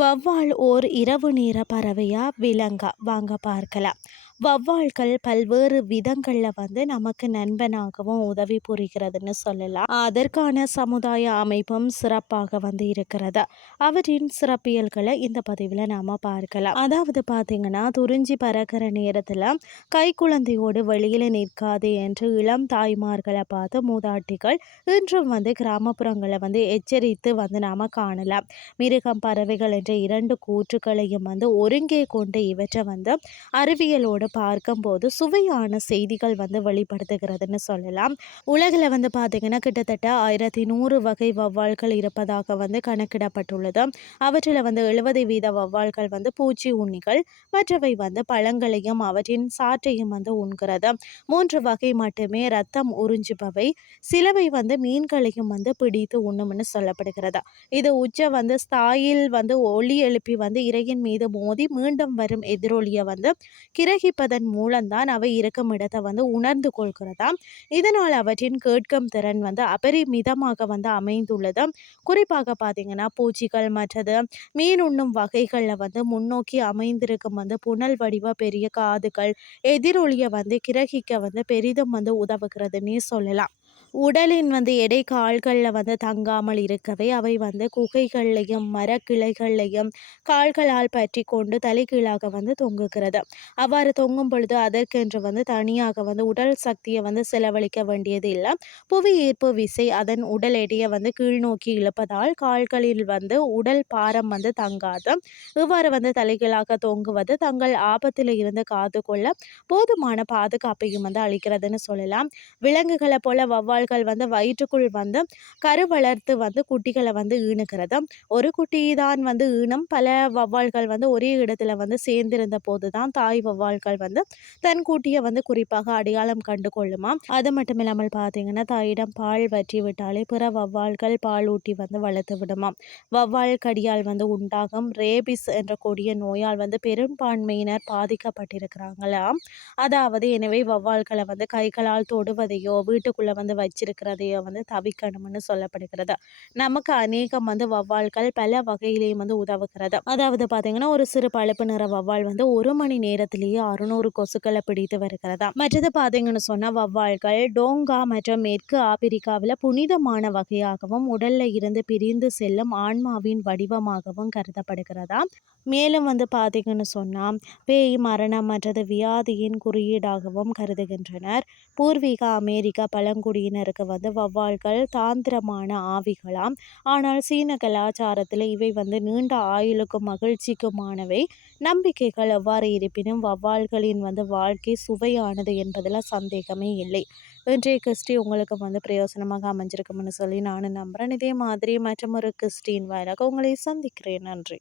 வவ்வால் ஓர் இரவு நேர பறவையா? விலங்கா. வாங்க பார்க்கலாம். வவ்வால்கள் பல்வேறு விதங்களில் வந்து நமக்கு நண்பனாகவும் உதவி புரிகிறதுன்னு சொல்லலாம். அதற்கான சமுதாய அமைப்பும் சிறப்பாக வந்து இருக்கிறது. அவற்றின் சிறப்பியல்களை இந்த பதிவில் நாம் பார்க்கலாம். அதாவது பார்த்தீங்கன்னா துறிஞ்சி பறக்கிற நேரத்தில் கை குழந்தையோடு வெளியில் நிற்காது என்று இளம் தாய்மார்களை பார்த்து மூதாட்டிகள் இன்றும் வந்து கிராமப்புறங்களை வந்து எச்சரித்து வந்து நாம் காணலாம். மிருகம் பறவைகள் என்ற இரண்டு கூற்றுக்களையும் வந்து ஒருங்கே கொண்டு இவற்றை வந்து அறிவியலோடு பார்க்கும்போது சுவையான செய்திகள் வந்து வெளிப்படுத்துகிறதுன்னு சொல்லலாம். உலகில் வந்து பார்த்திங்கன்னா கிட்டத்தட்ட ஆயிரத்தி நூறு வகை வவ்வால்கள் இருப்பதாக வந்து கணக்கிடப்பட்டுள்ளது. அவற்றில் வந்து எழுபது வீத வவ்வால்கள் வந்து பூச்சி உண்ணிகள் மற்றவை வந்து பழங்களையும் அவற்றின் சாற்றையும் வந்து உண்கிறது. மூன்று வகை மட்டுமே ரத்தம் உறிஞ்சுபவை சிலவை வந்து மீன்களையும் வந்து பிடித்து உண்ணும்னு சொல்லப்படுகிறது. இது உச்ச வந்து ஸ்தாயில் வந்து ஒளி எழுப்பி வந்து இறையின் மீது மோதி மீண்டும் வரும் எதிரொலியை வந்து கிரகிப்ப கேட்பதன் மூலம்தான் அவை இருக்கும் இடத்தை வந்து உணர்ந்து கொள்கிறதா இதனால் அவற்றின் கேட்கும் திறன் வந்து அபரிமிதமாக வந்து அமைந்துள்ளது குறிப்பாக பார்த்தீங்கன்னா பூச்சிகள் மற்றது மீன் உண்ணும் வகைகளில் வந்து முன்னோக்கி அமைந்திருக்கும் வந்து புனல் வடிவ பெரிய காதுகள் எதிரொலியை வந்து கிரகிக்க வந்து பெரிதும் வந்து உதவுகிறதுன்னே சொல்லலாம். உடலின் வந்து எடை கால்களில் வந்து தங்காமல் இருக்கவே அவை வந்து குகைகள்லையும் மரக்கிளைகள்லையும் கால்களால் பற்றி கொண்டு தலைகீழாக வந்து தொங்குகிறது. அவ்வாறு தொங்கும் பொழுது அதற்கென்று வந்து தனியாக வந்து உடல் சக்தியை வந்து செலவழிக்க வேண்டியது இல்லை. புவி ஈர்ப்பு விசை அதன் உடல் எடையை வந்து கீழ்நோக்கி இழுப்பதால் கால்களில் வந்து உடல் பாரம் வந்து தங்காது. இவ்வாறு வந்து தலைகீழாக தொங்குவது தங்கள் ஆபத்தில் இருந்து காது கொள்ள போதுமான பாதுகாப்பையும் வந்து அளிக்கிறதுன்னு சொல்லலாம். விலங்குகளை போல வவ்வால் வவ்வால்கள் வந்து வயிற்றுக்குள் வந்து கரு வளர்த்து வந்து குட்டிகளை வந்து ஈணுகிறது ஒரு குட்டி தான் வந்து ஈனம் பல வவ்வால்கள் வந்து ஒரே இடத்துல வந்து சேர்ந்திருந்த போது தான் தாய் வவ்வால்கள் வந்து தன் குட்டியை வந்து குறிப்பாக அடையாளம் கண்டு கொள்ளுமா அது மட்டும் இல்லாமல் பார்த்தீங்கன்னா தாயிடம் பால் வற்றி விட்டாலே பிற வவ்வால்கள் பால் ஊட்டி வந்து வளர்த்து விடுமா வவ்வால் கடியால் வந்து உண்டாகும் ரேபிஸ் என்ற கொடிய நோயால் வந்து பெரும்பான்மையினர் பாதிக்கப்பட்டிருக்கிறாங்களாம். அதாவது எனவே வவ்வால்களை வந்து கைகளால் தொடுவதையோ வீட்டுக்குள்ளே வந்து வச்சிருக்கிறதையும் வந்து தவிக்கணும்னு சொல்லப்படுகிறது. நமக்கு அநேகம் வந்து வவ்வால்கள் பல வகையிலையும் வந்து உதவுகிறது. அதாவது பார்த்தீங்கன்னா ஒரு சிறு பழுப்பு நிற வவ்வால் வந்து ஒரு மணி நேரத்திலேயே அறுநூறு கொசுக்களை பிடித்து வருகிறதா. மற்றது பார்த்தீங்கன்னு சொன்னால் வவ்வால்கள் டோங்கா மற்றும் மேற்கு ஆப்பிரிக்காவில் புனிதமான வகையாகவும் உடல்ல இருந்து பிரிந்து செல்லும் ஆன்மாவின் வடிவமாகவும் கருதப்படுகிறதா. மேலும் வந்து பார்த்தீங்கன்னு சொன்னால் பேய் மரணம் மற்றது வியாதியின் குறியீடாகவும் கருதுகின்றனர். பூர்வீக அமெரிக்கா பழங்குடியினர் பகுதியினருக்கு வந்து வௌவால்கள் தாந்திரமான ஆவிகளாம். ஆனால் சீன கலாச்சாரத்தில் இவை வந்து நீண்ட ஆயுளுக்கும் மகிழ்ச்சிக்குமானவை. நம்பிக்கைகள் எவ்வாறு இருப்பினும் வௌவால்களின் வந்து வாழ்க்கை சுவையானது என்பதில் சந்தேகமே இல்லை. இன்றைய கிறிஸ்டி உங்களுக்கு வந்து பிரயோசனமாக அமைஞ்சிருக்கும்னு சொல்லி நானும் நம்புகிறேன் இதே மாதிரி மற்றும் ஒரு கிறிஸ்டின் வாயிலாக உங்களை சந்திக்கிறேன். நன்றி.